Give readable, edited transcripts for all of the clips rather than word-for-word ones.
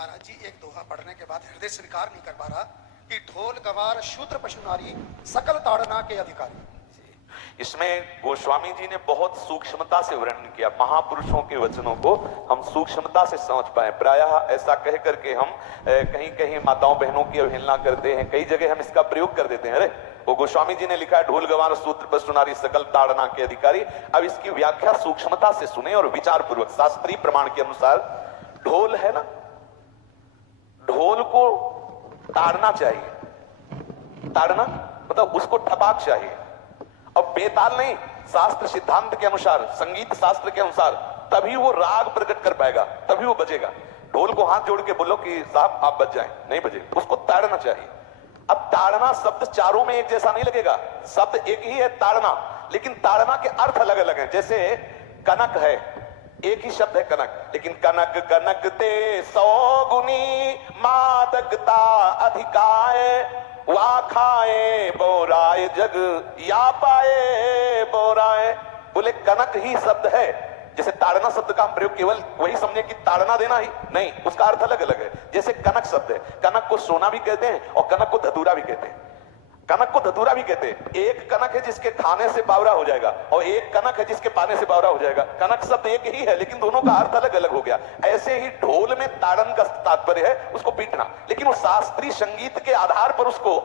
महाराज जी, एक दोहा पढ़ने के बाद हृदय स्वीकार नहीं कर पा रहा कि ढोल गवार शूद्र पशु नारी सकल ताड़ना के अधिकारी। इसमें गोस्वामी जी ने बहुत सूक्ष्मता से वर्णन किया। महापुरुषों के वचनों को हम सूक्ष्मता से समझ पाए। प्रायः ऐसा कह करके हम कहीं कहीं माताओं बहनों की अवहेलना करते हैं, कई जगह हम इसका प्रयोग कर देते हैं। अरे वो गोस्वामी जी ने लिखा है ढोल गवार शूद्र पशु नारी सकल ताड़ना के अधिकारी। अब इसकी व्याख्या सूक्ष्मता से सुने और विचार पूर्वक। शास्त्रीय प्रमाण के अनुसार ढोल है ना, ढोल को ताड़ना चाहिए। ताड़ना मतलब उसको ठपाक चाहिए। अब बेताल नहीं, शास्त्र सिद्धांत के अनुसार, संगीत शास्त्र के अनुसार तभी वो राग प्रकट कर पाएगा, तभी वो बजेगा। ढोल को हाथ जोड़ के बोलो कि साहब आप बज जाएं, नहीं बजे, उसको ताड़ना चाहिए। अब ताड़ना शब्द चारों में एक जैसा नहीं लगेगा, शब्द एक ही है ताड़ना, लेकिन ताड़ना के अर्थ अलग अलग हैं। जैसे कनक है, एक ही शब्द है कनक, लेकिन कनक कनक ते 100 गुनी मादकता अधिकाय, वा खाए बोराए जग या पाए बोराए। बोले कनक ही शब्द है। जैसे ताड़ना शब्द का हम प्रयोग केवल वही समझे कि ताड़ना देना ही नहीं, उसका अर्थ अलग अलग है। जैसे कनक शब्द है, कनक को सोना भी कहते हैं और कनक को धतूरा भी कहते हैं। कनक को धतूरा भी कहते हैं। एक कनक है जिसके खाने से बावरा हो जाएगा और एक कनक है जिसके पाने से बावरा हो जाएगा। कनक शब्द एक ही है, लेकिन दोनों का अर्थ अलग अलग हो गया। ऐसे ही ढोल में ताड़न का तात्पर्य है उसको पीटना, लेकिन वो शास्त्रीय संगीत के आधार पर उसको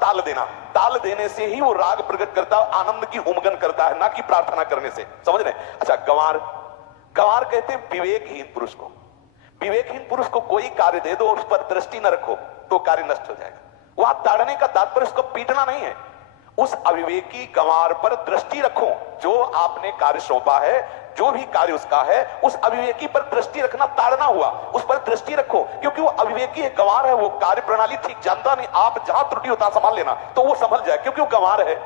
ताल देना। ताल देने से ही वो राग प्रकट करता है, आनंद की उमगन करता है, ना कि प्रार्थना करने से। समझ रहे? अच्छा, गंवार, गंवार कहते हैं विवेकहीन पुरुष को। विवेकहीन पुरुष को कोई कार्य दे दो और उस पर दृष्टि न रखो तो कार्य नष्ट हो जाएगा। वहां ताड़ने का तात्पर्य उसको पीटना नहीं है, उस अविवेकी गंवार पर दृष्टि रखो। जो आपने कार्य सौंपा है, जो भी कार्य उसका है, उस अविवेकी पर दृष्टि रखना ताड़ना हुआ। उस पर दृष्टि रखो, क्योंकि वो अविवेकी है, गंवार है, वो कार्य प्रणाली ठीक जानता नहीं। आप जहां त्रुटि होता संभाल लेना तो वो संभल जाए, क्योंकि वो गंवार है।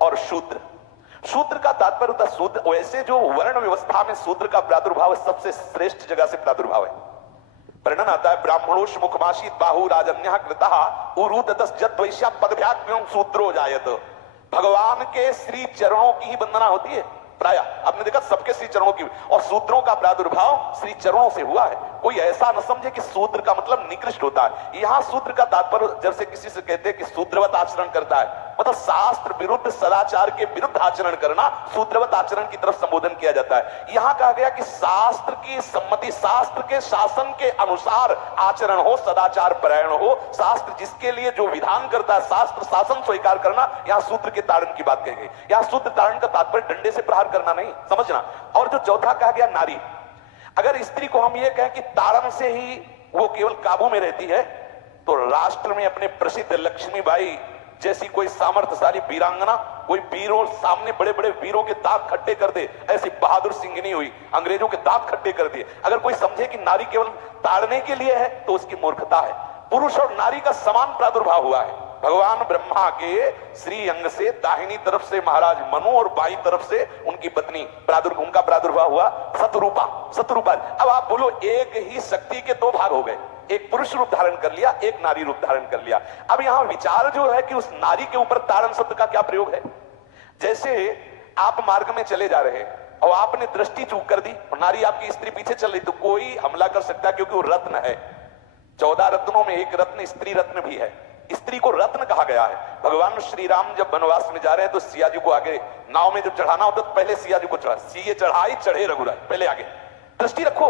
और शूद्र, शूद्र का तात्पर्य होता है शूद्र। वैसे जो वर्ण व्यवस्था में शूद्र का प्रादुर्भाव सबसे श्रेष्ठ जगह से प्रादुर्भाव है। वर्णन आता है ब्राह्मणोश मुखमाशी बाहु राजन्य कृतः उरुदतस जद्वैश्या पदभ्याग्यों शूद्रो जायत। भगवान के श्री चरणों की ही वंदना होती है प्राय। आपने देखा सबके श्री चरणों की, और शूद्रों का प्रादुर्भाव श्री चरणों से हुआ है। कोई ऐसा न समझे कि शूद्र का मतलब निकृष्ट होता है। यहां शूद्र का तात्पर्य, जब से किसी से कहते हैं कि शूद्रवत आचरण करता है, मतलब शास्त्र विरुद्ध सदाचार के विरुद्ध आचरण करना, शूद्रवत आचरण की तरफ संबोधन किया जाता है। यहां कहा गया कि शास्त्र की सम्मति, शास्त्र के शासन के अनुसार आचरण हो, सदाचार परायण हो। शास्त्र जिसके लिए जो विधान करता है, शास्त्र शासन स्वीकार करना, यहां शूद्र के ताड़न की बात कही गई। यहां शूद्र ताड़न का तात्पर्य डंडे से प्रहार करना नहीं, समझना। और जो चौथा कहा गया नारी, अगर स्त्री को हम ये कहें कि ताड़न से ही वो केवल काबू में रहती है, तो राष्ट्र में अपने प्रसिद्ध लक्ष्मीबाई जैसी कोई सामर्थ्यशाली वीरांगना, कोई वीरों सामने बड़े बड़े वीरों के दांत खट्टे कर दे, ऐसी बहादुर सिंघनी हुई, अंग्रेजों के दांत खट्टे कर दिए। अगर कोई समझे कि नारी केवल ताड़ने के लिए है तो उसकी मूर्खता है। पुरुष और नारी का समान प्रादुर्भाव हुआ है। भगवान ब्रह्मा के श्री अंग से दाहिनी तरफ से महाराज मनु और बाईं तरफ से उनकी पत्नी उनका प्रादुर्भाव हुआ सतरूपा। सतरूपा, अब आप बोलो एक ही शक्ति के दो भाग हो गए, एक पुरुष रूप धारण कर लिया, एक नारी रूप धारण कर लिया। अब यहां विचार जो है कि उस नारी के ऊपर ताड़न शब्द का क्या प्रयोग है। जैसे आप मार्ग में चले जा रहे हैं और आपने दृष्टि चूक कर दी और नारी आपकी स्त्री पीछे चल रही, तो कोई हमला कर सकता है, क्योंकि वो रत्न है। 14 रत्नों में एक रत्न स्त्री रत्न भी है। स्त्री को रत्न कहा गया है। भगवान श्री राम जब वनवास में जा रहे हैं तो सिया जी को आगे नाव में जब चढ़ाना होता तो पहले सिया जी को चढ़ा, सीए चढ़ाई चढ़े रघुराई, पहले आगे। दृष्टि रखो,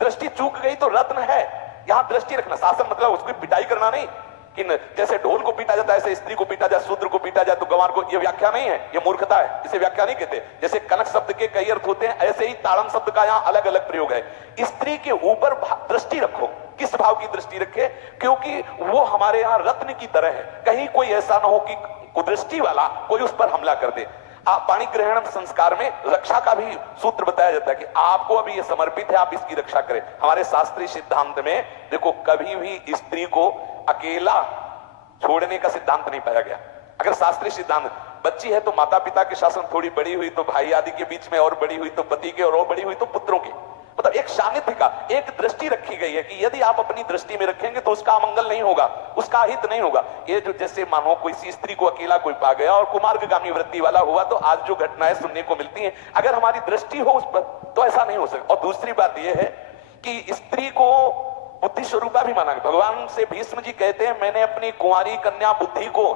दृष्टि चूक गई तो रत्न है। यहां दृष्टि रखना, शासन मतलब उसकी पिटाई करना नहीं कि जैसे ढोल को पीटा जाता है ऐसे स्त्री को पीटा जाए, शूद्र को पीटा जाए, तो गंवार को, ये व्याख्या नहीं है, ये मूर्खता है, इसे व्याख्या नहीं कहते। जैसे कनक शब्द के कई अर्थ होते हैं, ऐसे ही ताड़न शब्द का यहाँ अलग अलग प्रयोग है। स्त्री के ऊपर दृष्टि रखो। किस भाव की दृष्टि रखे? क्योंकि वो हमारे यहाँ रत्न की तरह है। कहीं कोई ऐसा ना हो कि कुदृष्टि वाला कोई उस पर हमला कर दे। पाणी ग्रहण संस्कार में रक्षा का भी सूत्र बताया जाता है कि आपको अभी ये समर्पित है, आप इसकी रक्षा करें। हमारे शास्त्रीय सिद्धांत में देखो, कभी भी स्त्री को अकेला छोड़ने का सिद्धांत नहीं पाया गया। अगर शास्त्रीय सिद्धांत, बच्ची है तो माता पिता के शासन, थोड़ी बड़ी हुई तो भाई आदि के बीच में, और बड़ी हुई तो पति के, और बड़ी हुई तो पुत्रों की, मतलब एक सानिध्य का, एक दृष्टि रखी गई है कि यदि आप अपनी दृष्टि में रखेंगे तो उसका मंगल नहीं होगा, उसका हित नहीं होगा। ये जो जैसे मानो कोई स्त्री को अकेला कोई पा गया और कुमार्गामी वृत्ति वाला हुआ, तो आज जो घटनाएं सुनने को मिलती हैं, अगर हमारी दृष्टि हो उस पर तो ऐसा नहीं हो सकता। और दूसरी बात यह है कि स्त्री को बुद्धि स्वरूपा भी माना। भगवान से भीष्म जी कहते हैं मैंने अपनी कुंवारी कन्या बुद्धि को,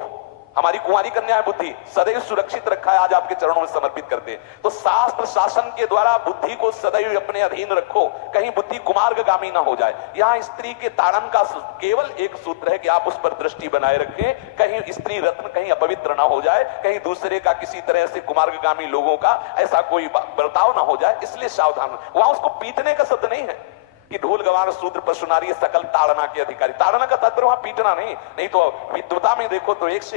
हमारी कुंवारी कन्या है बुद्धि, सदैव सुरक्षित रखा है, आज आपके चरणों में समर्पित करते हैं। तो शास्त्र शासन के द्वारा बुद्धि को सदैव अपने अधीन रखो, कहीं बुद्धि कुमार्गगामी ना हो जाए। यहाँ स्त्री के ताड़न का केवल एक सूत्र है कि आप उस पर दृष्टि बनाए रखें, कहीं स्त्री रत्न कहीं अपवित्र ना हो जाए, कहीं दूसरे का किसी तरह से कुमार्गगामी लोगों का ऐसा कोई बर्ताव ना हो जाए, इसलिए सावधान। वहां उसको पीटने का शब्द नहीं है कि ढोल गवार शूद्र पशु नारी सकल ताड़ना के अधिकारी। ताड़ना का तात्पर्य वहां पीटना नहीं, नहीं तो विद्वता में देखो तो एक से